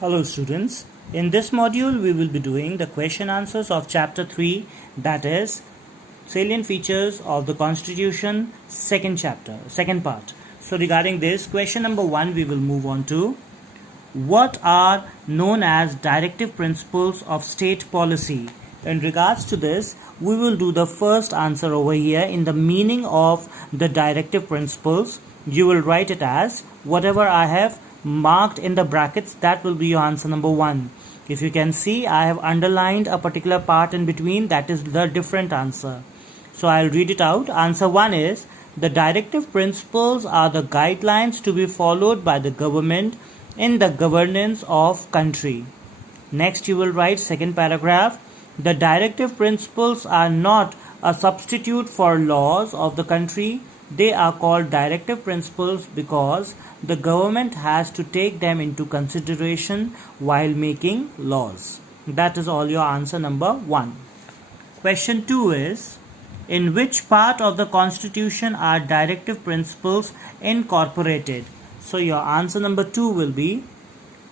Hello students, in this module we will be doing the question answers of chapter 3, that is salient features of the constitution, second part. So regarding this, question number 1 we will move on to what are known as directive principles of state policy. In regards to this, we will do the first answer over here. In the meaning of the directive principles, you will write it as whatever I have marked in the brackets, that will be your answer number 1. If you can see, I have underlined a particular part in between, that is the different answer. So I'll read it out. Answer 1 is the directive principles are the guidelines to be followed by the government in the governance of country. Next you will write second paragraph. The directive principles are not a substitute for laws of the country. They are called directive principles because the government has to take them into consideration while making laws. That is all your answer number 1. Question 2 is, in which part of the constitution are directive principles incorporated? So your answer number 2 will be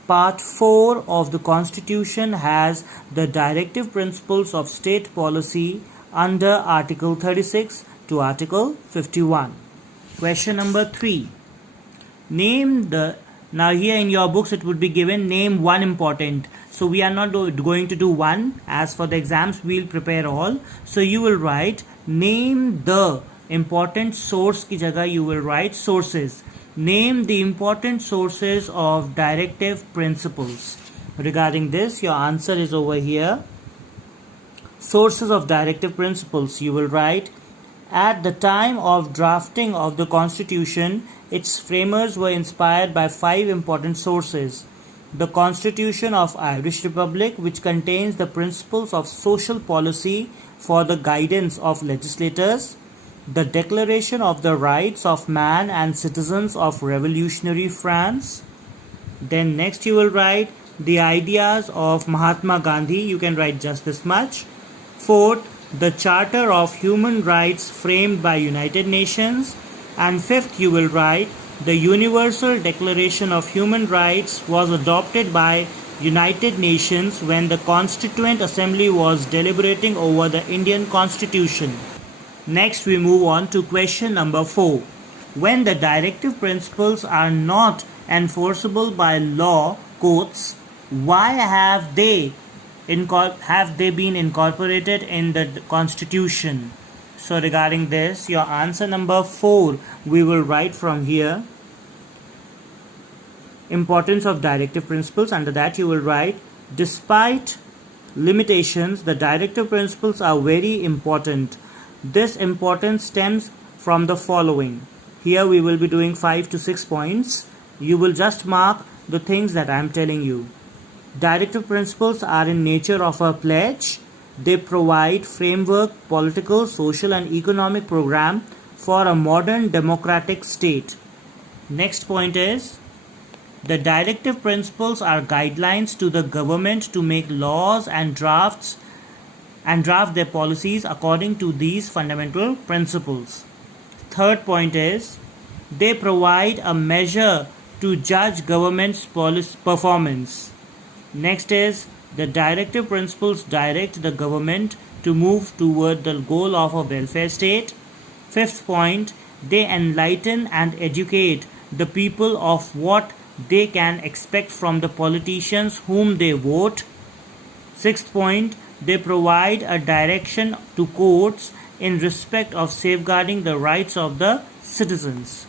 part 4 of the constitution has the directive principles of state policy under article 36 to article 51. Question number 3. Name the, now here in your books it would be given name one important. So we are not going to do one. As for the exams, we will prepare all. So you will write name the important source ki jagah you will write sources. Name the important sources of directive principles. Regarding this, your answer is over here. Sources of directive principles, you will write, at the time of drafting of the constitution, its framers were inspired by 5 important sources. The Constitution of Irish Republic, which contains the principles of social policy for the guidance of legislators. The Declaration of the Rights of Man and Citizens of Revolutionary France. Then next you will write the ideas of Mahatma Gandhi. You can write just this much. Fourth, the Charter of Human Rights framed by United Nations. And fifth, you will write the Universal Declaration of Human Rights was adopted by United Nations when the Constituent Assembly was deliberating over the Indian Constitution. Next we move on to question number 4. When the directive principles are not enforceable by law courts, why have they been incorporated in the constitution? So regarding this, your answer number 4 we will write from here. Importance of directive principles, under that you will write, despite limitations, the directive principles are very important. This importance stems from the following. Here we will be doing 5 to 6 points. You will just mark the things that I am telling you. Directive principles are in nature of a pledge. They provide framework, political, social and economic program for a modern democratic state. Next point is, the directive principles are guidelines to the government to make laws and draft their policies according to these fundamental principles. Third point is, they provide a measure to judge government's performance. Next is, the directive principles direct the government to move toward the goal of a welfare state. Fifth point, they enlighten and educate the people of what they can expect from the politicians whom they vote. Sixth point, they provide a direction to courts in respect of safeguarding the rights of the citizens.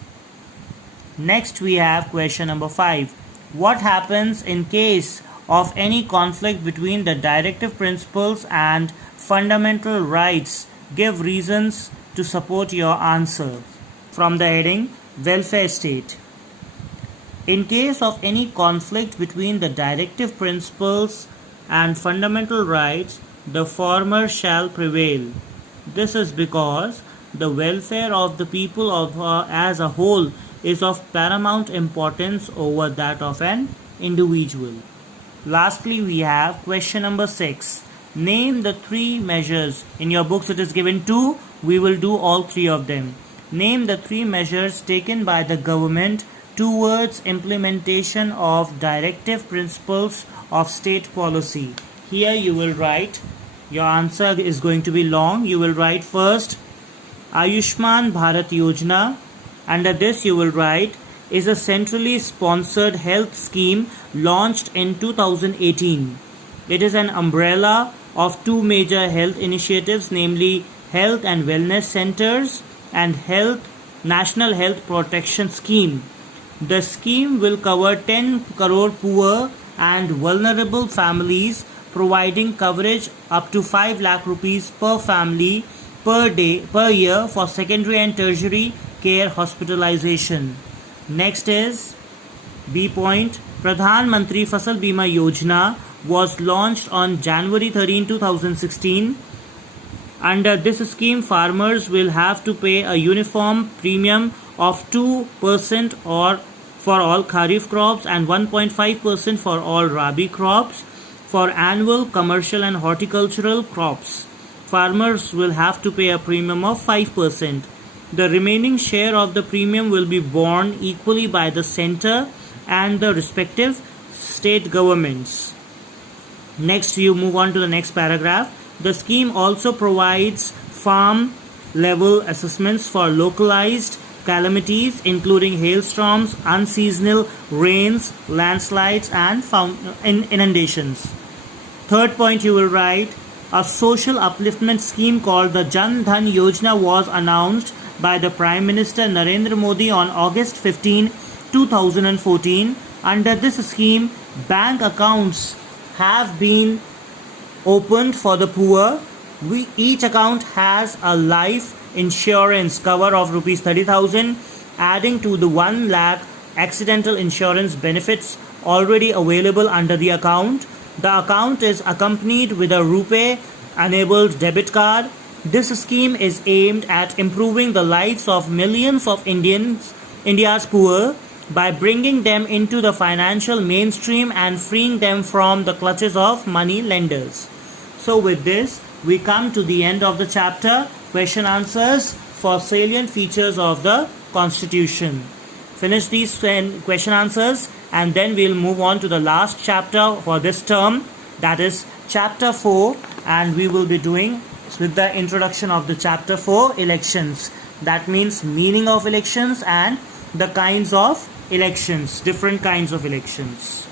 Next we have question number 5. What happens in case of any conflict between the directive principles and fundamental rights? Give reasons to support your answer. From the heading, welfare state. In case of any conflict between the directive principles and fundamental rights, the former shall prevail. This is because the welfare of the people as a whole is of paramount importance over that of an individual. Lastly, we have question number 6. Name the 3 measures. In your books it is given 2. We will do all 3 of them. Name the 3 measures taken by the government towards implementation of directive principles of state policy. Here you will write, your answer is going to be long. You will write first Ayushman Bharat Yojana. Under this you will write is a centrally sponsored health scheme launched in 2018. It is an umbrella of two major health initiatives, namely Health and Wellness Centers and National Health Protection Scheme. The scheme will cover 10 crore poor and vulnerable families, providing coverage up to 5 lakh rupees per family per year for secondary and tertiary care hospitalization. Next is B point. Pradhan Mantri Fasal Bima Yojana was launched on January 13, 2016. Under this scheme, farmers will have to pay a uniform premium of 2% or for all Kharif crops and 1.5% for all Rabi crops. For annual commercial and horticultural crops, farmers will have to pay a premium of 5%. The remaining share of the premium will be borne equally by the centre and the respective state governments. Next, you move on to the next paragraph. The scheme also provides farm level assessments for localized calamities including hailstorms, unseasonal rains, landslides and inundations. Third point you will write, a social upliftment scheme called the Jan Dhan Yojana was announced by the Prime Minister Narendra Modi on August 15, 2014. Under this scheme, bank accounts have been opened for the poor. Each account has a life insurance cover of rupees 30,000, adding to the 1 lakh accidental insurance benefits already available under the account. The account is accompanied with a RuPay enabled debit card. This scheme is aimed at improving the lives of millions of India's poor by bringing them into the financial mainstream and freeing them from the clutches of money lenders. So with this, we come to the end of the chapter, question answers for salient features of the Constitution. Finish these question answers and then we'll move on to the last chapter for this term, that is chapter 4, and we will be doing with the introduction of the chapter 4, elections. That means meaning of elections and the kinds of elections, different kinds of elections.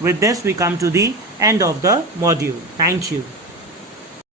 With this, we come to the end of the module. Thank you.